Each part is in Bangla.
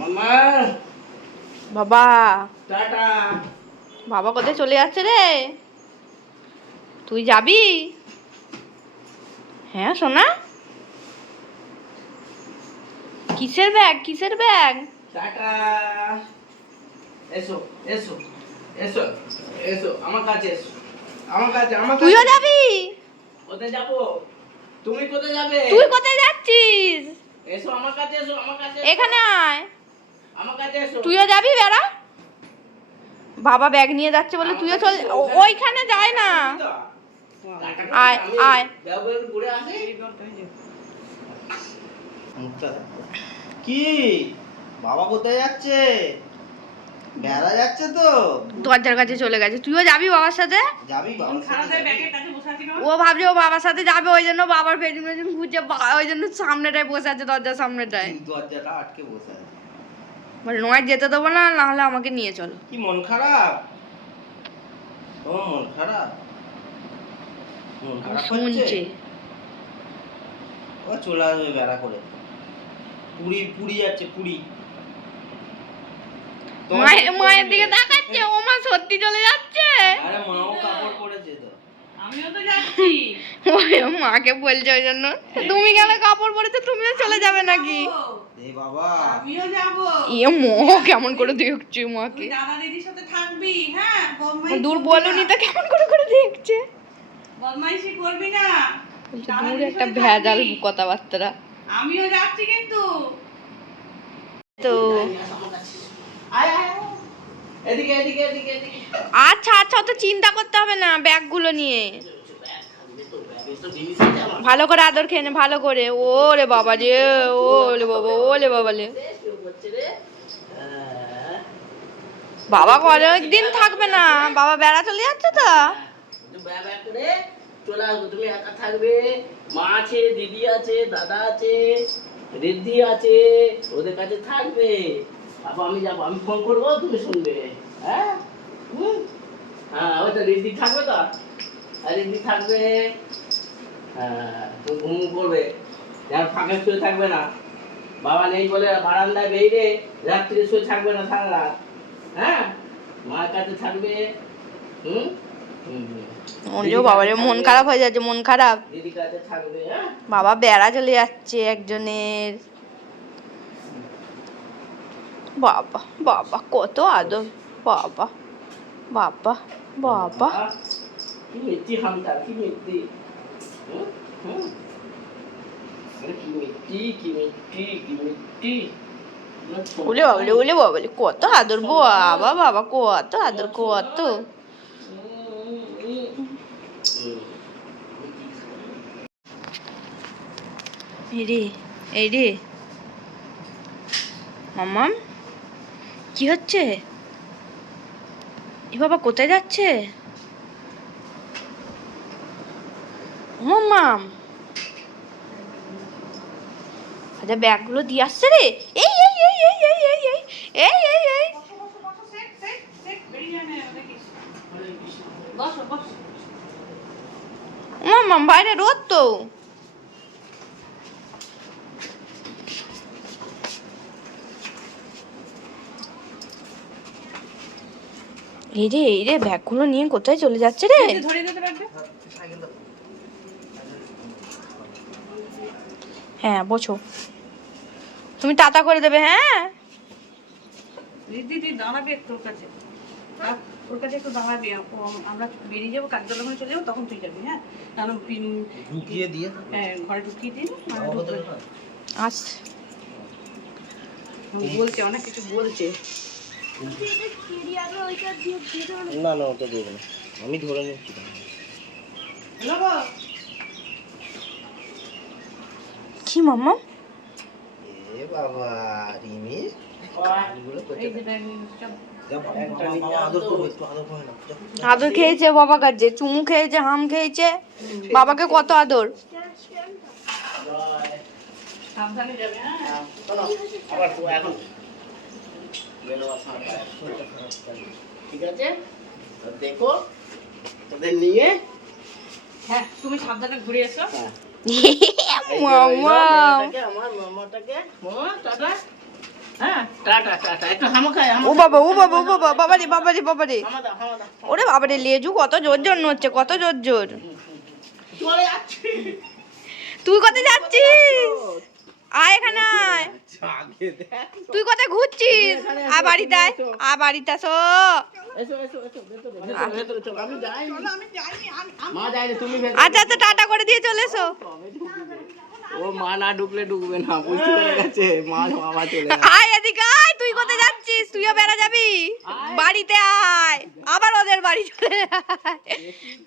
মামা বাবা টাটা। বাবা কোথায় চলে যাচ্ছে রে? তুই যাবি? হ্যাঁ সোনা, কিসের ব্যাগ কিসের ব্যাগ? টাটা। এসো এসো এসো এসো আমার কাছে এসো, আমার কাছে আমার কাছে। তুইও যাবি? কোথায় যাবো? তুমি কোথায় যাবে? তুই কোথায় যাচ্ছিস? এসো আমার কাছে এসো, আমার কাছে এসো। এখানে আয়। আমার কাছে এসো। তুইও যাবি বেড়া? বাবা ব্যাগ নিয়ে যাচ্ছে বলে তুইও চল। ওইখানে যায় না। আয় আয়। ঘুরে আসি। কি বাবা কোথায় যাচ্ছে? বেড়া যাচ্ছে তো। দরজার কাছে চলে গেছে। তুইও যাবি বাবার সাথে? যাবি বাবার সাথে? ও ভাবছে ও বাবার সাথে যাবে, ওই জন্য বাবার পেছন পেছন ঘুরছে, ওই জন্য সামনেটায় বসে আছে, দরজার সামনেটায়। দরজাটা আটকে বসে আছে। বলে নয় যেতে দেবো না, না হলে আমাকে নিয়ে চলো। কি মন খারাপ? তোমার মন খারাপ? মন খারাপ শুনছে। হচ্ছে? ও চলে আসবে বেড়া করে। পুরি পুরি যাচ্ছে পুরি। মায়ের দিকে তাকাচ্ছে, ও মা সত্যি চলে যাচ্ছে। আরে মাও কাপড় পরেছে তো। আমিও তো যাচ্ছি। ওই মাকে বলছে ওই জন্য। তুমি কেন কাপড় পরেছো, তুমিও চলে যাবে নাকি? এই বাবা আমিও যাব। ইয়ে মো কেমন করে দেখছে মাকে। তুই দাদা দিদির সাথে থাকবি, হ্যাঁ? বদমাইশি দূর করবি বলুনি না। তো কেমন করে দেখছে। বদমাইশি করবি না। বলছে দাদা দূর দিদির একটা সাথে ভেজাল থাকবি। কথাবার্তা। আমিও যাচ্ছি কিন্তু। তো আয় আয় আয়। এদিকে এদিকে এদিকে এদিকে। আচ্ছা আচ্ছা, অত চিন্তা করতে হবে না ব্যাগগুলো নিয়ে। ভালো করে আদর খেয়ে নে, ভালো করে। ওরে বাবা রে, ওরে বাবা, ওরে বাবা রে। বাবা অনেকদিন থাকবে না, বাবা বেড়া চলে যাচ্ছে তো। চলে আসবো, তুমি একা থাকবে। মা আছে, দিদি আছে, দাদা আছে, রিদ্ধি আছে, ওদের কাছে থাকবে। বাবা আমি যাবো, আমি ফোন করবো, তুমি শুনবে। হ্যাঁ হ্যাঁ, ওই তো রিদ্ধি থাকবে তো। আর রিদ্ধি থাকবে। হ্যাঁ, তুমি ঘুম করবে, যার ফাঁকে শুয়ে থাকবে না। বাবা নেই বলে বারান্দায় বেরিয়ে রাত্রে শুয়ে থাকবে না সারা রাত। হ্যাঁ, মার কাছে থাকবে। হুম বাবা রে, মন খারাপ হয়ে যাচ্ছে, মন খারাপ। দিদি কাছে থাকবে। হ্যাঁ, বাবা বেড়া চলে যাচ্ছে একজনের। বাবা বাবা কত আদর। বাবা বাবা বাবা। কি মিষ্টি হামটা, কি মিষ্টি। হুম হুম, আরে কি মিষ্টি, কি মিষ্টি, কি মিষ্টি। ওলে বাবলে, ওলে বাবলে, কত আদর বাবা, বাবা কত আদর, কত। এই রে, এই রে মাম্মাম, কি হচ্ছে? এ বাবা কোথায় যাচ্ছে? মাম্মাম আচ্ছা, ব্যাগগুলো দিয়ে আসছে রে। এই এই এই এই এই এই এই এই এই এই বসো বসো বসো, সেট সেট সেট, বেরিয়ে আয় না দেখিস। বসো বসো। মাম্মাম বাইরে রোদ তো। এই রে ব্যাগগুলো নিয়ে কোথায় চলে যাচ্ছে রে? ধরে দিতে পারবে? হ্যাঁ বসো, তুমি টাটা করে দেবে। হ্যাঁ দিদি তুই দাঁড়াবি একটু ওর কাছে। ওর কাছে একটু দাঁড়াবি। আমরা বেরিয়ে যাবো, কাজ যখন চলে যাবো তখন তুই যাবি। হ্যাঁ, কারণ ঢুকিয়ে দিয়ে হ্যাঁ ঘরে ঢুকিয়ে দিন। আস বলছে অনেক কিছু বলছে। না না, ওটা দেবো না, আমি ধরে নিচ্ছি। কি মাম্মা? এ বাবা রিমি, আদর খেয়েছে বাবা কাছে, চুমু খেয়েছে, হাম খেয়েছে, বাবাকে কত আদর। সাবধানে যাবে। হ্যাঁ, আবার এখন ঠিক আছে, দেখো তোদের নিয়ে। হ্যাঁ তুমি সাবধানে ঘুরে এসো। মাম্মা আমার মামাটাকে, মামা টাটা। হ্যাঁ টাটা টাটা একটু হামা খায় ও বাবা ও বাবা ও বাবা বাবারে বাবারে বাবারে হামা দাও ওরে বাবারে লেজু কত জোর জোর নড়ছে কত জোর জোর চলে যাচ্ছে তুই কোথায় যাচ্ছিস আয় এখানে আয় আগে দেখ তুই কোথায় ঘুরছিস আ বাড়িতে আয় আ বাড়িতে আসো এসো এসো এসো ভেতরে চলো আমি যাইনি মা যাইনি তুমি ভেতরে আচ্ছা আচ্ছা টাটা করে দিয়ে চলে এসো ও মা না ঢুকলে ঢুকবে না বুঝতে পেরে গেছে মা বাবা চলে গেছে আয় এদিকে আয় তুই কোথায় যাচ্ছিস তুইও বেড়া যাবি বাড়িতে আয় আবার ওদের বাড়ি চলে আয়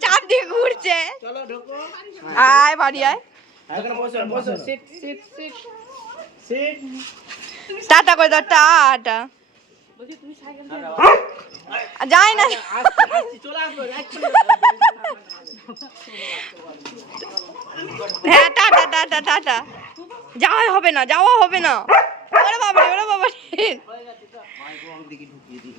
চাপ দিয়ে ঘুরছে চলো ঢোকো আয় বাড়ি আয় এখানে বসো বসো seat seat seat seat ta ta করে দাও টাটা যাই না আসছি চলে আসবো যাচ্ছি হ্যাঁ টাটা টাটা টাটা যাওয়া হবে না যাওয়া হবে না ওরে বাবা রে ওরে বাবা রে হয়ে গেছে তো মাইক দিকে ঢুকিয়ে দিই